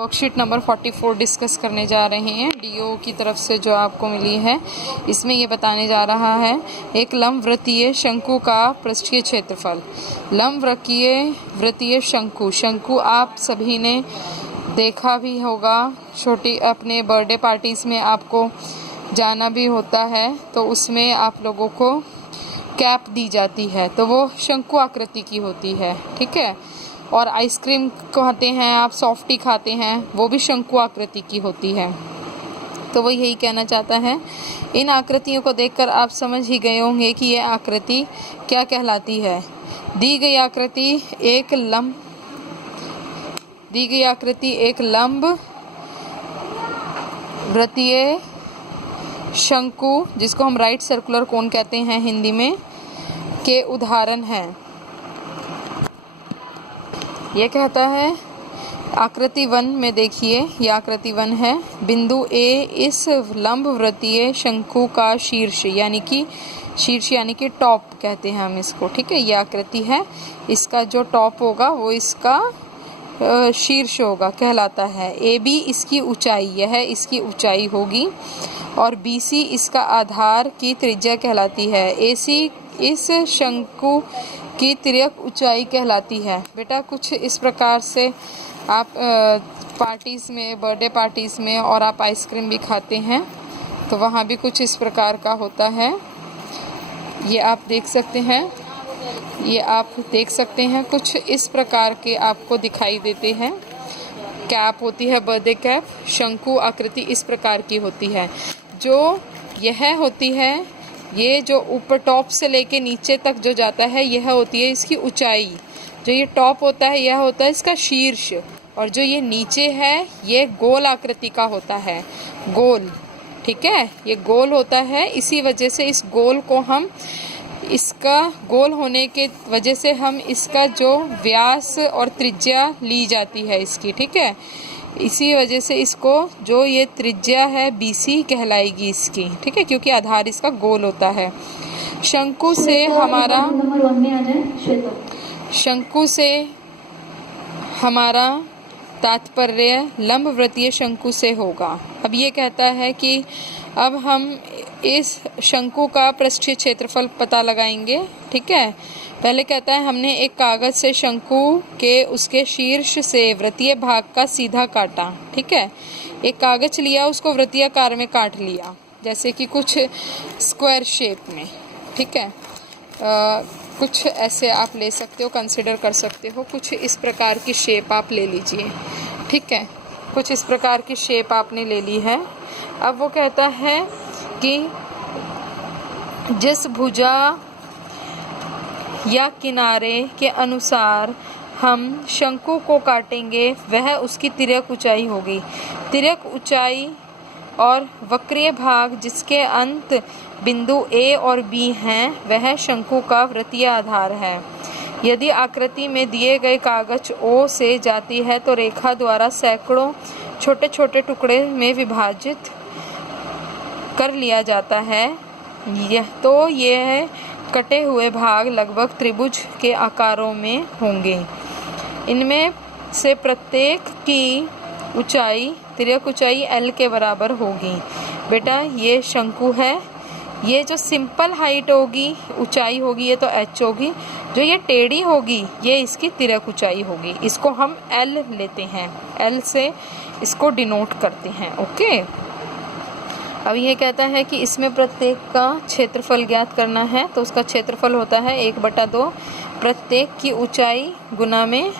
Worksheet number 44 discuss करने जा रहे हैं डीओ की तरफ से जो आपको मिली है। इसमें ये बताने जा रहा है एक लंबवृत्तीय शंकु का पृष्ठीय क्षेत्रफल। लंबवृत्तीय शंकु आप सभी ने देखा भी होगा, छोटी अपने बर्थडे पार्टीज़ में आपको जाना भी होता है तो उसमें आप लोगों को कैप दी जाती है, तो वो शंकु आकृति की होती है, ठीक है। और आइसक्रीम खाते हैं आप, सॉफ्टी खाते हैं, वो भी शंकु आकृति की होती है। तो वो यही कहना चाहता है। इन आकृतियों को देखकर आप समझ ही गए होंगे कि ये आकृति क्या कहलाती है। दी गई आकृति एक लंब वृत्तीय शंकु, जिसको हम राइट सर्कुलर कोन कहते हैं हिंदी में, के उदाहरण हैं। यह कहता है आकृति 1 में देखिए, यह आकृति 1 है। बिंदु ए इस लंबवृत्तीय शंकु का शीर्ष यानी कि टॉप कहते हैं हम इसको, ठीक है। यह आकृति है, इसका जो टॉप होगा वो इसका शीर्ष होगा कहलाता है। ए बी इसकी ऊंचाई, यह इसकी ऊंचाई होगी, और बी सी इसका आधार की त्रिज्या कहलाती है। ए सी इस शंकु की तिर्यक ऊंचाई कहलाती है। बेटा कुछ इस प्रकार से आप पार्टीज़ में, बर्थडे पार्टीज़ में, और आप आइसक्रीम भी खाते हैं तो वहाँ भी कुछ इस प्रकार का होता है। ये आप देख सकते हैं, कुछ इस प्रकार के आपको दिखाई देते हैं। कैप होती है, बर्थडे कैप। शंकु आकृति इस प्रकार की होती है। जो यह होती है, ये जो ऊपर टॉप से लेके नीचे तक जो जाता है, यह होती है इसकी ऊंचाई। जो ये टॉप होता है यह होता है इसका शीर्ष, और जो ये नीचे है ये गोल आकृति का होता है, गोल, ठीक है। ये गोल होता है, इसी वजह से इस गोल को हम, इसका गोल होने के वजह से हम इसका जो व्यास और त्रिज्या ली जाती है इसकी, ठीक है। इसी वजह से इसको जो ये त्रिज्या है BC कहलाएगी इसकी, ठीक है, क्योंकि आधार इसका गोल होता है। शंकु से हमारा तात्पर्य लंबवृत्तीय शंकु से होगा। अब ये कहता है कि अब हम इस शंकु का पृष्ठीय क्षेत्रफल पता लगाएंगे, ठीक है। पहले कहता है हमने एक कागज से शंकु के उसके शीर्ष से वृत्तीय भाग का सीधा काटा, ठीक है। एक कागज लिया, उसको वृत्तीय आकार में काट लिया, जैसे कि कुछ स्क्वायर शेप में, ठीक है। कुछ ऐसे आप ले सकते हो, कंसिडर कर सकते हो। कुछ इस प्रकार की शेप आप ले लीजिए, ठीक है। कुछ इस प्रकार की शेप आपने ले ली है। अब वो कहता है कि जिस भुजा या किनारे के अनुसार हम शंकु को काटेंगे वह उसकी तिर्यक ऊंचाई होगी। तिर्यक ऊंचाई और वक्रीय भाग जिसके अंत बिंदु A और B हैं वह शंकु का वृत्तीय आधार है। यदि आकृति में दिए गए कागज O से जाती है तो रेखा द्वारा सैकड़ों छोटे छोटे टुकड़े में विभाजित कर लिया जाता है। यह कटे हुए भाग लगभग त्रिभुज के आकारों में होंगे। इनमें से प्रत्येक की ऊंचाई, तिर्यक ऊंचाई L के बराबर होगी। बेटा ये शंकु है, ये जो सिंपल हाइट होगी, ऊंचाई होगी, ये तो H होगी। जो ये टेढ़ी होगी ये इसकी तिर्यक ऊंचाई होगी। इसको हम L लेते हैं, L से इसको डिनोट करते हैं, ओके। अब ये कहता है कि इसमें प्रत्येक का क्षेत्रफल ज्ञात करना है, तो उसका क्षेत्रफल होता है 1/2 प्रत्येक की ऊंचाई गुना में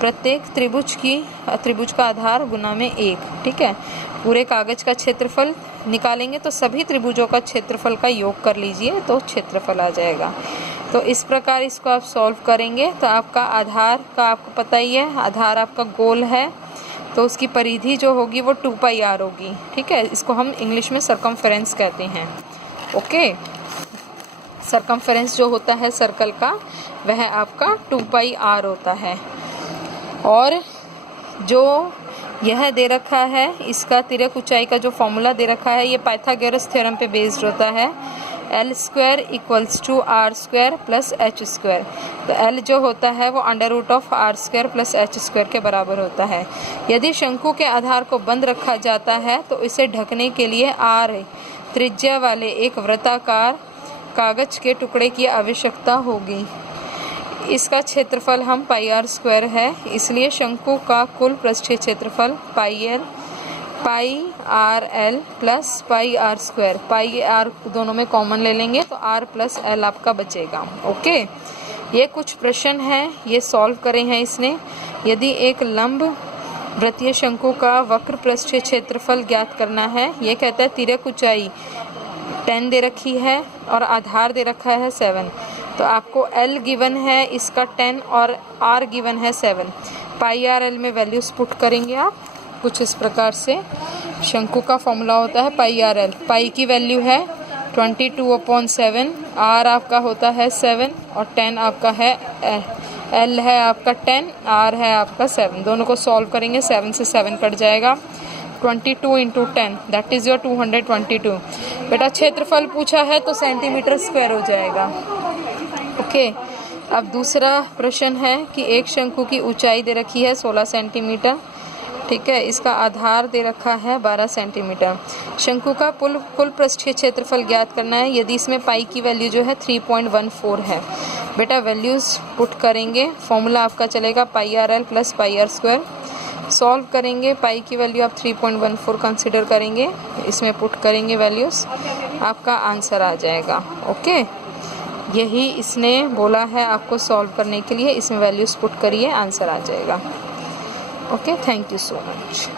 प्रत्येक त्रिभुज का आधार गुना में 1, ठीक है। पूरे कागज का क्षेत्रफल निकालेंगे तो सभी त्रिभुजों का क्षेत्रफल का योग कर लीजिए तो क्षेत्रफल आ जाएगा। तो इस प्रकार इसको आप सॉल्व करेंगे तो आपका आधार का आपको पता ही है, आधार आपका गोल है तो उसकी परिधि जो होगी वो 2πr होगी, ठीक है। इसको हम इंग्लिश में सरकमफेरेंस कहते हैं, ओके। सरकमफेरेंस जो होता है सर्कल का वह आपका 2πr होता है। और जो यह दे रखा है, इसका तिर्यक ऊंचाई का जो फॉर्मूला दे रखा है ये पाइथागोरस थ्योरम पे बेस्ड होता है। L square equals to r square plus h square. तो एल जो होता है वो under root of r square plus h square के बराबर होता है। यदि शंकु के आधार को बंद रखा जाता है तो इसे ढकने के लिए आर त्रिज्या वाले एक वृत्ताकार कागज के टुकड़े की आवश्यकता होगी। इसका क्षेत्रफल हम पाई आर स्क्वायर है, इसलिए शंकु का कुल पृष्ठीय क्षेत्रफल pi R L plus pi R square. Pi R दोनों में कॉमन ले लेंगे तो आर प्लस एल आपका बचेगा। ओके, ये कुछ प्रश्न हैं, ये सॉल्व करे हैं इसने। यदि एक लंब वृत्तीय शंकु का वक्र पृष्ठीय क्षेत्रफल ज्ञात करना है, ये कहता है तिर्यक ऊंचाई 10 दे रखी है और आधार दे रखा है 7। तो आपको L गिवन है इसका 10 और R गिवन है 7। पाई आर एल में वैल्यूज पुट करेंगे आप कुछ इस प्रकार से। शंकु का फॉर्मूला होता है पाई आर एल। पाई की वैल्यू है 22/7, R आपका होता है 7 और 10 आपका है L है आपका 10, R है आपका 7। दोनों को सॉल्व करेंगे, 7 से 7 कट जाएगा। 22 × 10 दैट इज़ योर 222। बेटा क्षेत्रफल पूछा है तो सेंटीमीटर स्क्वायर हो जाएगा। ओके, अब दूसरा प्रश्न है कि एक शंकु की ऊंचाई दे रखी है 16 सेंटीमीटर, ठीक है, इसका आधार दे रखा है 12 सेंटीमीटर। शंकु का कुल पृष्ठीय क्षेत्रफल ज्ञात करना है, यदि इसमें पाई की वैल्यू जो है 3.14 है। बेटा वैल्यूज़ पुट करेंगे, फॉर्मूला आपका चलेगा pi R L plus pi R square. Solve करेंगे, पाई की वैल्यू आप 3.14 कंसिडर करेंगे, इसमें पुट करेंगे वैल्यूज़, आपका आंसर आ जाएगा। ओके, यही इसने बोला है आपको सॉल्व करने के लिए, इसमें वैल्यूज़ पुट करिए, आंसर आ जाएगा। Okay, thank you so much.